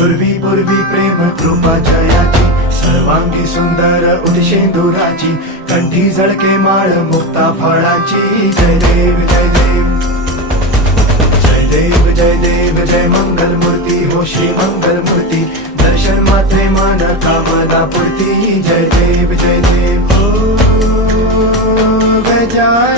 दुर्वी पूर्वी प्रेम कृपा जयाची, सर्वांगी सुंदर उदिशेंदुराची, कंठी झळके माळ मुक्ता फळाची. जय देव जय देव जय देव जय देव जय मंगल मूर्ती हो श्री मंगल मूर्ती, दर्शन मात्रे मन कामना पूर्ती. जय देव जय देव हो गजानन.